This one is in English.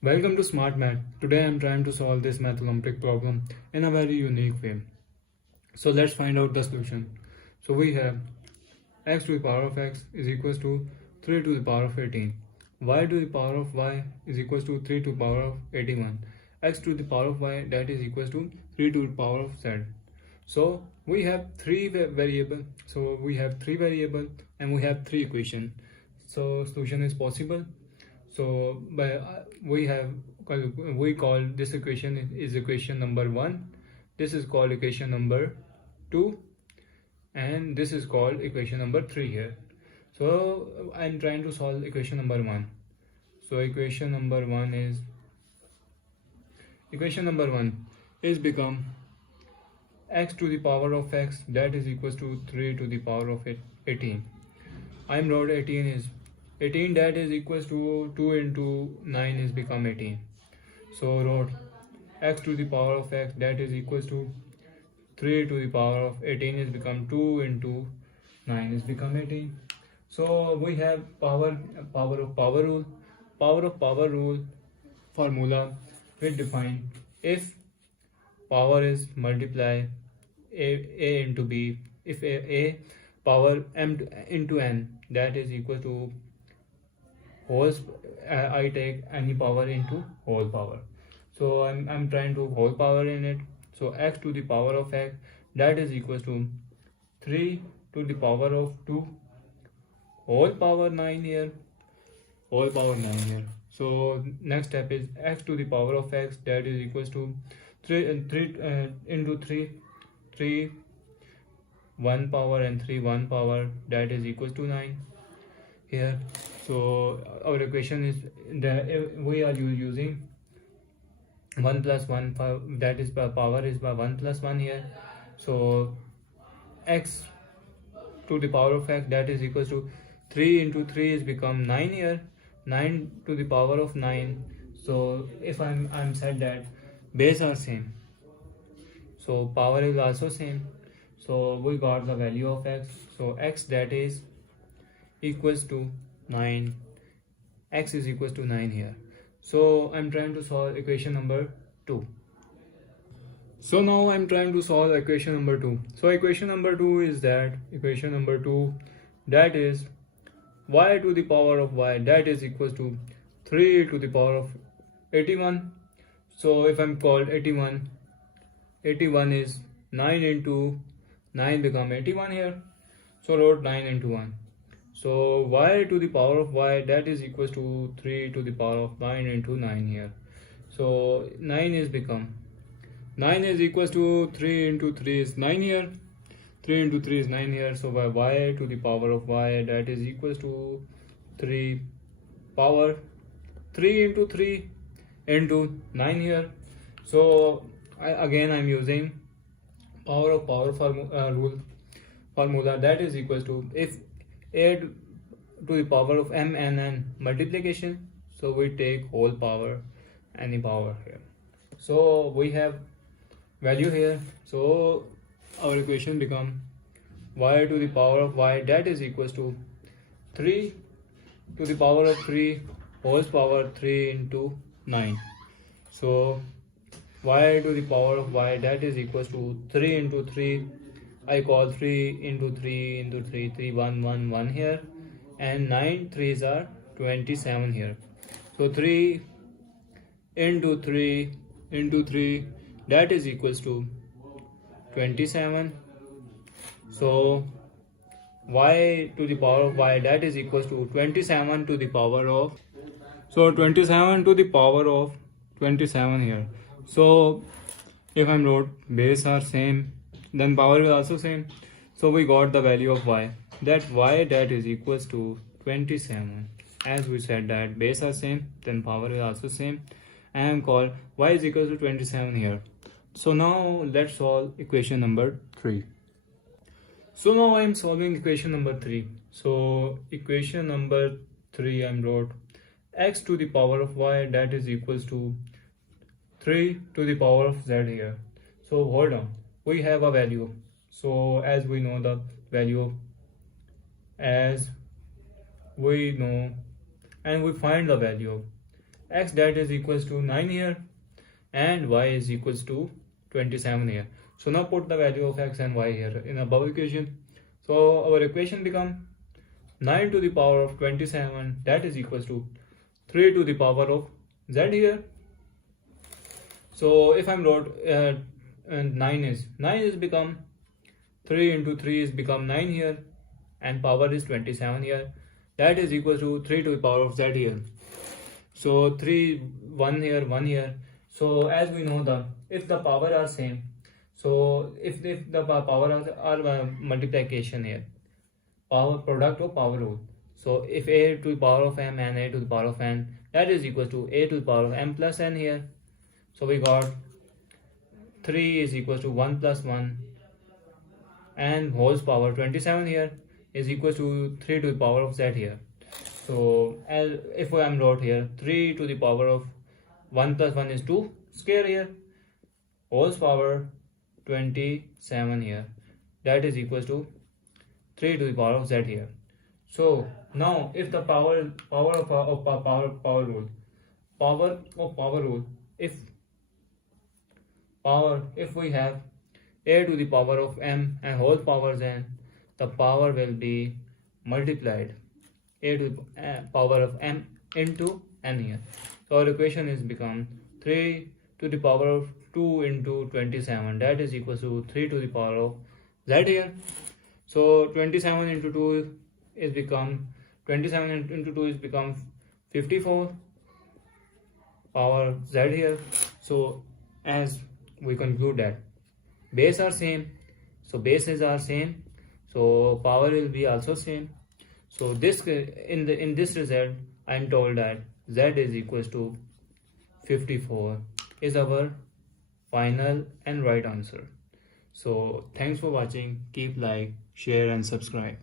Welcome to Smart Math. Today I am trying to solve this math Olympic problem in a very unique way. So let's find out the solution. So we have x to the power of x is equals to 3 to the power of 18. Y to the power of y is equals to 3 to the power of 81. X to the power of y, that is equals to 3 to the power of z. So we have three variable. So we have three variable and we have three equation. So solution is possible. So we call this equation is equation number 1. This is called equation number 2, and this is called equation number 3 here. So I'm trying to solve equation number 1. So equation number 1 is become x to the power of x, that is equals to 3 to the power of 18. I'm wrote 18 is 18, that is equals to 2 into 9 is become 18. So wrote x to the power of x, that is equals to 3 to the power of 18 is become 2 into 9 is become 18. So we have power rule formula. We define if power is multiply a into b, if a power m into n, that is equal to wholes. I take any power into whole power. So I'm trying to whole power in it. So x to the power of x, that is equals to 3 to the power of 2 whole power 9 here, whole power 9 here. So next step is x to the power of x, that is equals to 3 into 3 1 power and 3 1 power, that is equals to 9 here. So our equation is we are using 1 plus 1, that is power is by 1 plus 1 here. So x to the power of x, that is equals to 3 into 3 is become 9 here, 9 to the power of 9. So if I'm said that base are same, so power is also same. So we got the value of x. So x, that is equals to 9, x is equals to 9 here. So I'm trying to solve equation number 2. So now I'm trying to solve equation number 2. So equation number 2 is that is y to the power of y, that is equals to 3 to the power of 81. So if I'm called 81 is 9 into 9 become 81 here. So wrote 9 into 1. So y to the power of y, that is equals to 3 to the power of 9 into 9 here. So 9 is equals to 3 into 3 is 9 here. 3 into 3 is 9 here. So by y to the power of y, that is equals to 3 power 3 into 3 into 9 here. So I'm using power rule formula, that is equals to if a to the power of m and n multiplication, so we take whole power, any power here. So we have value here. So our equation become y to the power of y, that is equals to 3 to the power of 3 whole power 3 into 9. So y to the power of y, that is equals to 3 into 3. I call 3 into 3 into 3, 3 1 1 1 here, and 9 3s are 27 here. So 3 into 3 into 3, that is equals to 27. So y to the power of y, that is equals to 27 to the power of 27 here. So if I'm wrote base are same, then power is also same. So we got the value of y, that is equals to 27. As we said that base are same, then power is also same, and call y is equals to 27 here. So now let's solve equation number 3. So now I'm solving equation number 3. So equation number 3, I'm wrote x to the power of y, that is equals to 3 to the power of z here. So hold on, we have a value. So as we know the value, and we find the value x that is equals to 9 here, and y is equals to 27 here. So now put the value of x and y here in above equation. So our equation become 9 to the power of 27 that is equals to 3 to the power of z here. So if I'm wrote and 9 is become 3 into 3 is become 9 here, and power is 27 here, that is equal to 3 to the power of z here. So 3 1 here 1 here. So as we know, the if the power are same, so if the power are multiplication here, power product of power rule. So if a to the power of m and a to the power of n, that is equal to a to the power of m plus n here. So we got 3 is equal to 1 plus 1 and whole power 27 here is equal to 3 to the power of z here. So as if I am wrote here 3 to the power of 1 plus 1 is 2 square here, whole power 27 here, that is equal to 3 to the power of z here. So now if the power rule, if we have a to the power of m and whole power n, the power will be multiplied a to the power of m into n here. So our equation is become 3 to the power of 2 into 27, that is equal to 3 to the power of z here. So 27 into 2 is become 54 power z here. So as we conclude that base are same, so bases are same, so power will be also same. So this in this result I am told that z is equals to 54 is our final and right answer. So thanks for watching. Keep like, share and subscribe.